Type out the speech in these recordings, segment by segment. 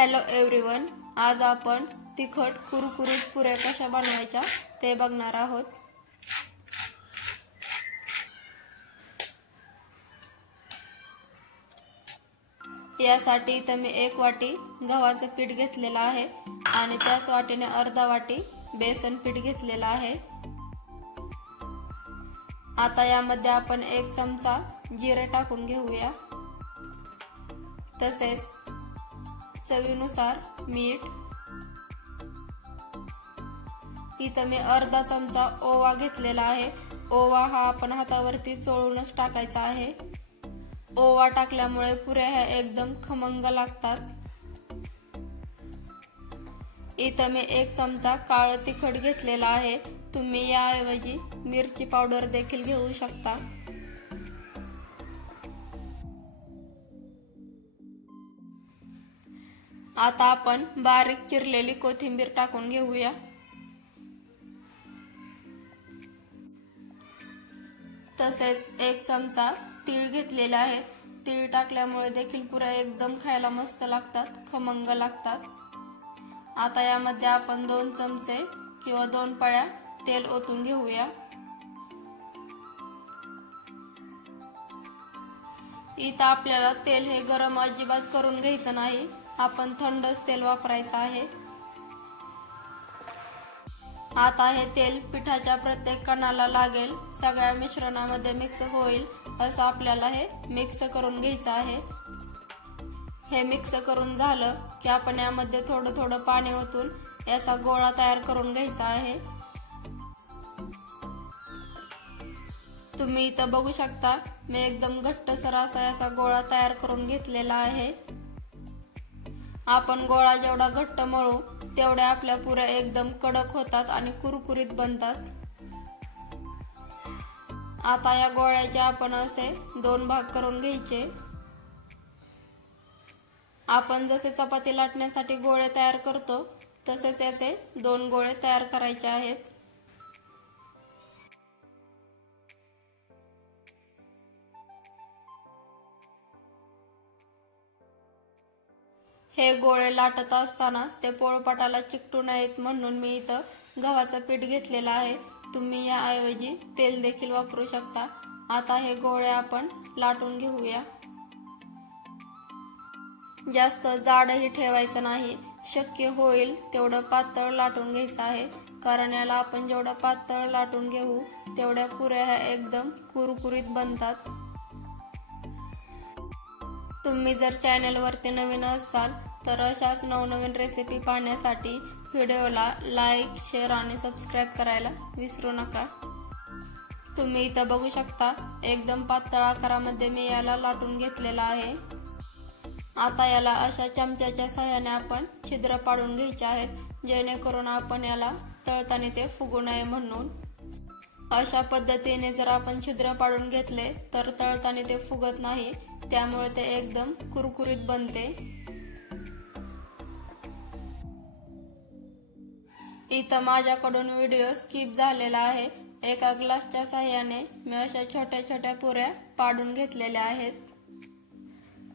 Hello everyone, आज आपण तिखट कुरकुरीत पुऱ्या कशा बनवायच्या ते बघणार आहोत। यासाठी इथे मी 1 वाटी गव्हाचे पीठ घेतलेले आहे आणि त्याच वाटीने अर्धा वाटी बेसन पीठ घेतलेले आहे। आता यामध्ये आपण 1 चमचा जिरे टाकून घेऊया, तसेच चवीनुसार मीठ। इथे मी अर्धा चमचा ओवा घेतलेला आहे। ओवा हा आपण हातावरती चोळूनच टाकायचा आहे। ओवा टाकल्यामुळे पुऱ्या ह्या एकदम खमंग लागतात। इथे मी 1 चमचा काळं तिखट घेतलेला आहे। तुम्ही याऐवजी मिरची पावडर देखील घेऊ शकता। आता आपण बारीक चिरलेली कोथिंबीर टाकून घेऊया। तसेच 1 चमचा तीळ घेतलेले आहेत। तीळ टाकल्यामुळे देखील पुऱ्या एकदम खायला मस्त लागतात, खमंग लागतात। आता यामध्ये आपण 2 चमचे किंवा 2 पळ्या तेल ओतून घेऊया। इथं आपल्याला तेल हे गरम अजिबात करून घ्यायचं नाही, आपण थंडच तेल वापरायचं आहे। आता हे तेल पिठाच्या प्रत्येक कणाला लागेल, सगळ्या मिश्रणामध्ये मिक्स होईल असं आपल्याला हे मिक्स करून घ्यायचं आहे। हे मिक्स करून झालं की आपण यामध्ये थोडं थोडं पाणी ओतून याचा गोळा तयार करून घ्यायचा आहे। तुम्ही इथं बघू शकता, मी एकदम घट्टसर असा याचा गोळा तयार करून घेतलेला आहे। आपण गोळा जेवढा घट्ट मळू तेवढ्या आपल्या पुऱ्या एकदम कडक होतात आणि कुरकुरीत बनतात। आता या गोळ्याचे आपण असे 2 भाग करून घ्यायचे। आपण जसे चपाती लाटण्यासाठी गोळे तयार करतो तसेच असे 2 गोळे तयार करायचे आहेत। हे गोळे लाटत असताना ते पोळपाटाला चिकटू नयेत म्हणून मी इथं गव्हाचं पीठ घेतलेलं आहे। तुम्ही याऐवजी तेल देखील वापरू शकता। आता हे गोळे आपण लाटून घेऊया। जास्त जाडही ठेवायचं नाही, शक्य होईल तेवढं पातळ लाटून घ्यायचं आहे, कारण याला आपण जेवढं पातळ लाटून घेऊ तेवढ्या पुऱ्या ह्या एकदम कुरकुरीत बनतात। तुम्ही जर चॅनलवरती नवीन असाल तर अशाच नवनवीन रेसिपी पाहण्यासाठी व्हिडिओला लाईक, शेअर आणि सबस्क्राइब करायला विसरू नका। तुम्ही इथं बघू शकता, एकदम पातळ आकारामध्ये मी याला लाटून घेतलेला आहे। आता याला अशा चमच्याच्या सहाय्याने आपण छिद्र पाडून घ्यायचे आहेत, जेणेकरून आपण याला तळताना ते फुगू नये म्हणून। अशा पद्धतीने जर आपण छिद्र पाडून घेतले तर तळताना ते फुगत नाही, त्यामुळे ते एकदम कुरकुरीत बनते। इथं माझ्याकडून व्हिडिओ स्किप झालेला आहे। एका ग्लासच्या सहाय्याने मी अशा छोट्या छोट्या पुऱ्या पाडून घेतलेल्या आहेत।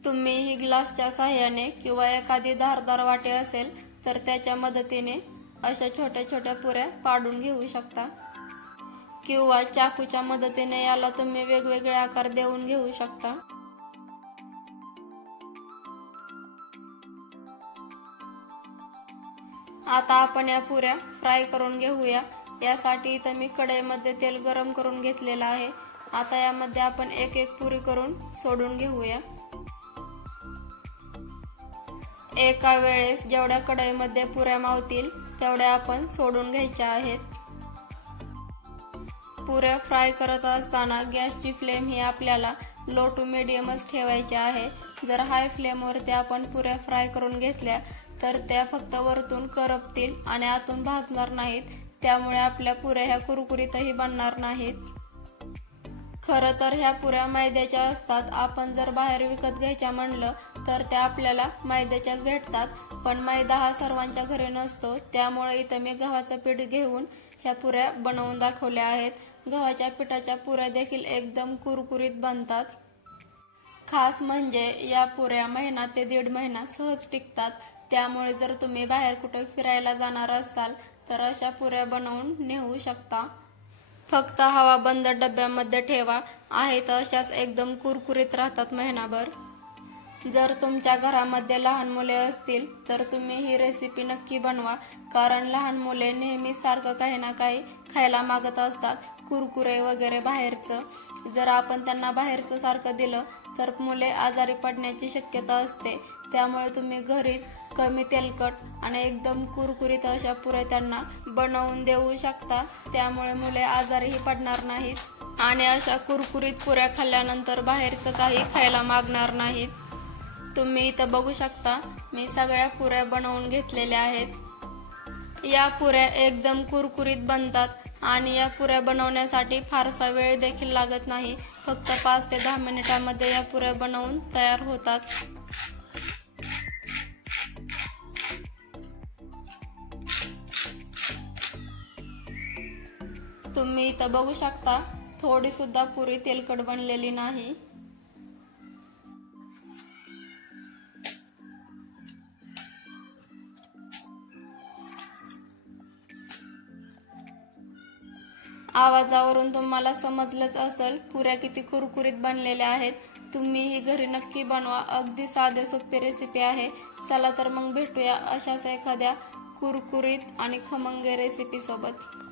तुम्ही ही ग्लासच्या सहाय्याने किंवा एखादी धारदार वाटी असेल तर त्याच्या मदतीने अशा छोट्या छोट्या पुऱ्या पाडून घेऊ शकता, किंवा चाकूच्या मदतीने याला तुम्ही वेगवेगळे आकार देऊन घेऊ शकता। आता आपण या पुऱ्या फ्राय करून घेऊया। यासाठी इथं मी कढईमध्ये तेल गरम करून घेतलेलं आहे। आता यामध्ये आपण एक एक पुरी करून सोडून घेऊया। एका वेळेस जेवढ्या कढईमध्ये पुऱ्या मावतील तेवढ्या आपण सोडून घ्यायच्या आहेत। पुऱ्या फ्राय करत असताना गॅसची फ्लेम ही आपल्याला लो टू मीडियमच ठेवायची आहे। जर हाय फ्लेमवरती आपण पुऱ्या फ्राय करून घेतल्या तर त्या फक्त वरतून करपतील आणि आतून भाजणार नाहीत, त्यामुळे आपल्या पुऱ्या ह्या कुरकुरीतही बनणार नाहीत। खरं तर ह्या पुऱ्या मैद्याच्या असतात। आपण जर बाहेर विकत घ्यायच्या म्हणलं तर त्या आपल्याला मैद्याच्याच भेटतात, पण मैदा हा सर्वांच्या घरी नसतो, त्यामुळे इथं मी गव्हाचं पीठ घेऊन ह्या पुऱ्या बनवून दाखवल्या आहेत। गव्हाच्या पिठाच्या पुऱ्या देखील एकदम कुरकुरीत बनतात। खास म्हणजे या पुऱ्या महिना ते 1.5 महिना सहज टिकतात। त्यामुळे जर तुम्ही बाहेर कुठे फिरायला जाणार असाल तर अशा पुऱ्या बनवून नेऊ शकता। फक्त हवाबंद डब्यामध्ये ठेवा, आहेत अशाच एकदम कुरकुरीत राहतात महिनाभर। जर तुमच्या घरामध्ये लहान मुले असतील तर तुम्ही ही रेसिपी नक्की बनवा, कारण लहान मुले नेहमी सारखं काही ना काही खायला मागत असतात, कुरकुरे वगैरे बाहेरचं। जर आपण त्यांना बाहेरचं सारखं दिलं तर मुले आजारी पडण्याची शक्यता असते। त्यामुळे तुम्ही घरीच कमी तेलकट आणि एकदम कुरकुरीत अशा पुऱ्या त्यांना बनवून देऊ शकता। त्यामुळे मुले आजारीही पडणार नाहीत आणि अशा कुरकुरीत पुऱ्या खाल्ल्यानंतर बाहेरचं काही खायला मागणार नाहीत। तुम्ही इथं बघू शकता, मी सगळ्या पुऱ्या बनवून घेतलेल्या आहेत। या पुऱ्या एकदम कुरकुरीत बनतात आणि या पुऱ्या बनवण्यासाठी फारसा वेळ देखील लागत नाही। फक्त 5 ते 10 मिनिटांमध्ये या पुऱ्या बनवून तयार होतात। तुम्ही इथं बघू शकता, थोडी सुद्धा पुरी तेलकट बनलेली नाही। आवाजावरून तुम्हाला समजलंच असेल पुऱ्या किती कुरकुरीत बनलेल्या आहेत। तुम्ही ही घरी नक्की बनवा, अगदी साधे सोपी रेसिपी आहे। चला तर मग भेटूया अशाच एखाद्या कुरकुरीत आणि खमंग रेसिपी सोबत।